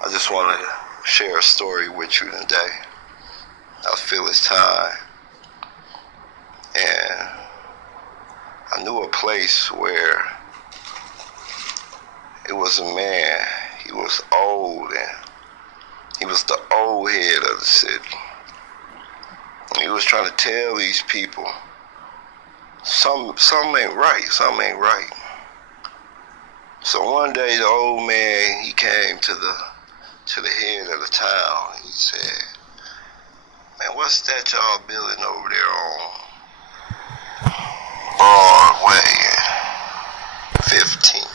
I just want to share a story with you today. I feel it's time. And I knew a place where it was a man. He was old, and he was the old head of the city. And he was trying to tell these people, some ain't right, some ain't right. So one day the old man, he came to the head of the town. He said, "Man, what's that y'all building over there on Broadway and 15th?"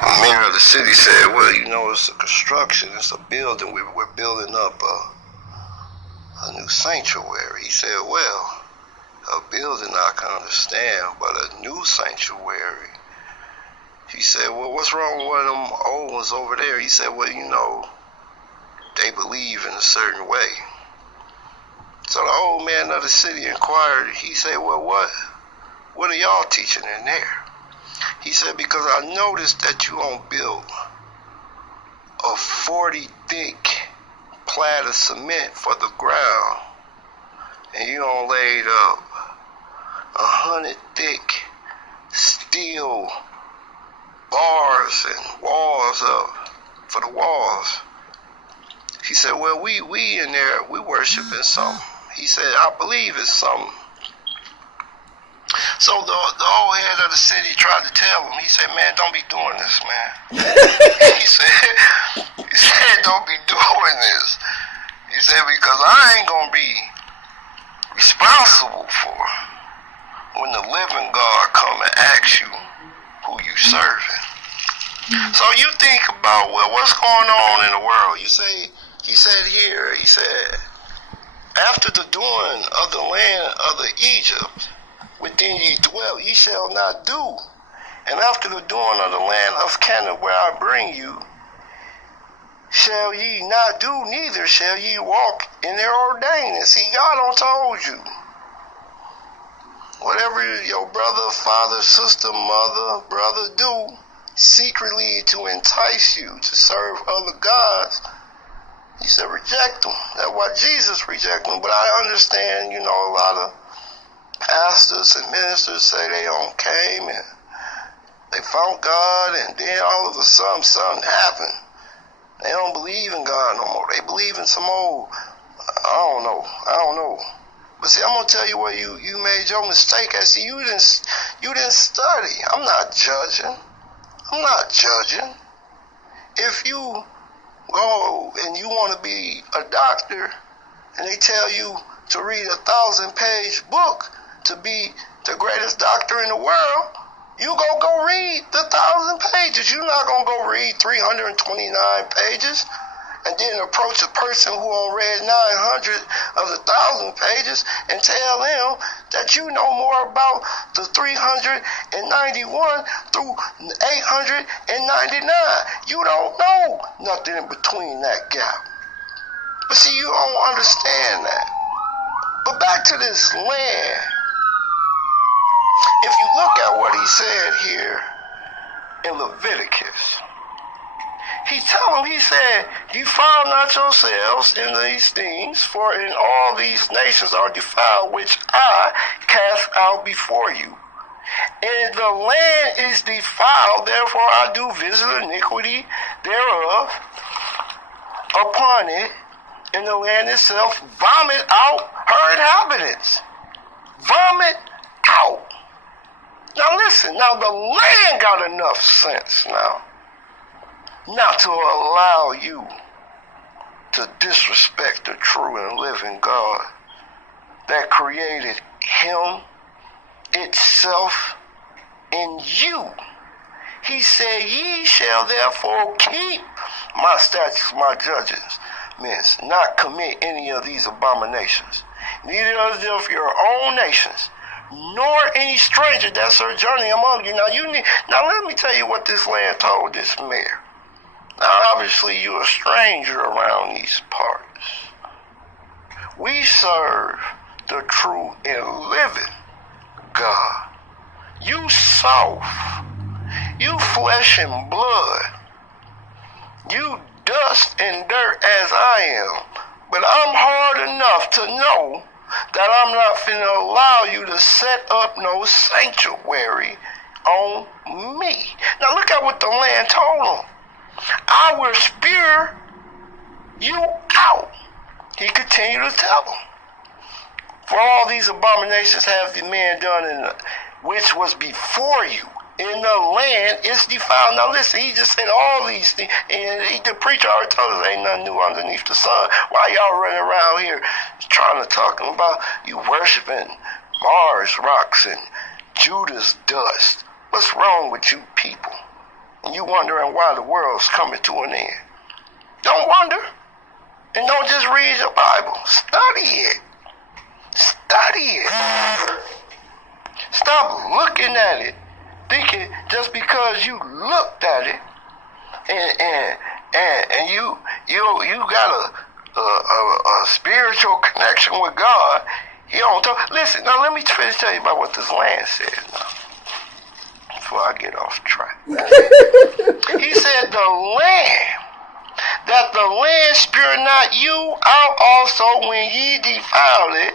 The mayor of the city said, "Well, you know, it's a construction, it's a building. We're building up a new sanctuary." He said, "Well, a building I can understand, but a new sanctuary." He said, "Well, what's wrong with one of them old ones over there?" He said, "Well, you know, they believe in a certain way." So the old man of the city inquired. He said, "Well, what are y'all teaching in there?" He said, "Because I noticed that you don't build a 40 thick plat of cement for the ground, and you don't laid up 100 thick steel bars and walls up for the walls." He said, "Well, we in there, we worshiping something." He said, "I believe it's something." So the old head of the city tried to tell him. He said, "Man, don't be doing this, man." he said, "Don't be doing this." He said, "Because I ain't gonna be responsible for when the living God come and ask you who you serving." So you think about, well, what's going on in the world? He said, "After the doing of the land of the Egypt, within ye dwell, ye shall not do. And after the doing of the land of Canaan, where I bring you, shall ye not do, neither shall ye walk in their ordaining." See, God done told you. Whatever your brother, father, sister, mother, brother do secretly to entice you to serve other gods, he said reject them. That's why Jesus rejected them. But I understand, a lot of pastors and ministers say they don't came and they found God, and then all of a sudden something happened. They don't believe in God no more. They believe in some old, I don't know. But see, I'm gonna tell you where you made your mistake. I see you didn't study. I'm not judging. If you go and you want to be a doctor, and they tell you to read a 1,000-page book to be the greatest doctor in the world, you go read the 1,000 pages. You're not gonna go read 329 pages and then approach a person who read 900 of the 1,000 pages and tell them that you know more about the 391 through 899. You don't know nothing in between that gap. But see, you don't understand that. But back to this land. If you look at what he said here in Leviticus, he said, "Defile not yourselves in these things, for in all these nations are defiled, which I cast out before you. And the land is defiled, therefore I do visit iniquity thereof upon it, and the land itself vomit out her inhabitants." Vomit out. Now listen, now the land got enough sense now not to allow you to disrespect the true and living God that created him, itself, and you. He said, "Ye shall therefore keep my statutes, my judgments, not commit any of these abominations, neither of your own nations, nor any stranger that sojourning among you." Now let me tell you what this land told this mayor. Now obviously you're a stranger around these parts. We serve the true and living God. You soft, you flesh and blood, You dust and dirt as I am. But I'm hard enough to know that I'm not finna allow you to set up no sanctuary on me. Now look at what the land told him. I will spear you out. He continued to tell them. For all these abominations have the man done, which was before you. In the land is defiled. Now listen, he just said all these things. And the preacher already told us ain't nothing new underneath the sun. Why y'all running around here trying to talk about you worshiping Mars rocks and Judas dust? What's wrong with you people? And you wondering why the world's coming to an end. Don't wonder. And don't just read your Bible. Study it. Study it. Stop looking at it, thinking just because you looked at it and you got a spiritual connection with God, you don't talk. Listen, now let me finish telling you about what this land says now, before I get off track. He said that the land spare not you out also when ye defile it,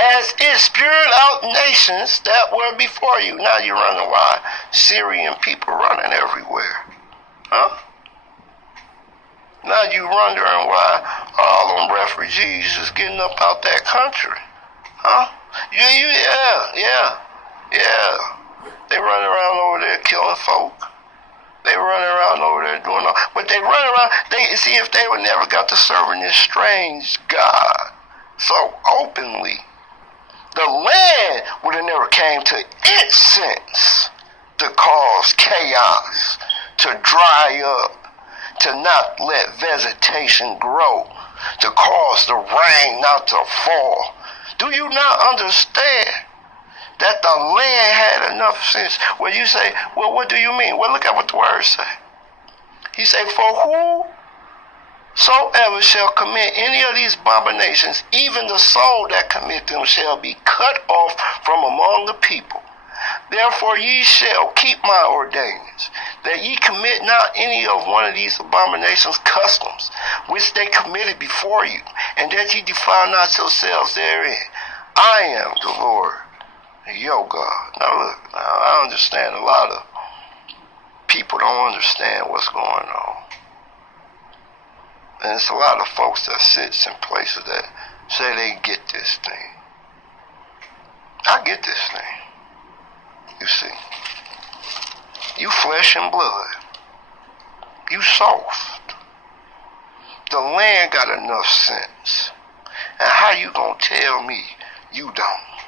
as it spewed out nations that were before you. Now you're running why Syrian people running everywhere. Huh? Now you wondering why all them refugees is getting up out that country. Huh? Yeah. They running around over there killing folk. They running around over there doing all, but they run around, they see if they would never got to serving this strange God so openly, the land would have never came to its sense to cause chaos, to dry up, to not let vegetation grow, to cause the rain not to fall. Do you not understand that the land had enough sense? Well, you say, well, what do you mean? Well, look at what the words say. He said, for whosoever shall commit any of these abominations, even the soul that commit them shall be cut off from among the people. Therefore ye shall keep my ordinance, that ye commit not any of one of these abominations customs, which they committed before you, and that ye defile not yourselves therein. I am the Lord, your God. Now look, I understand a lot of people don't understand what's going on. And it's a lot of folks that sits in places that say they get this thing. I get this thing. You see, you flesh and blood. You soft. The land got enough sense. And how you gonna tell me you don't?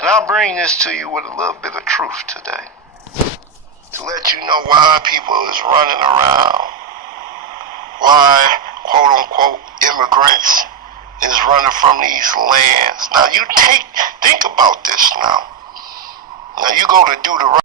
And I'll bring this to you with a little bit of truth today, to let you know why people is running around, why quote unquote immigrants is running from these lands. Now you think about this now. Now you go to Deuteronomy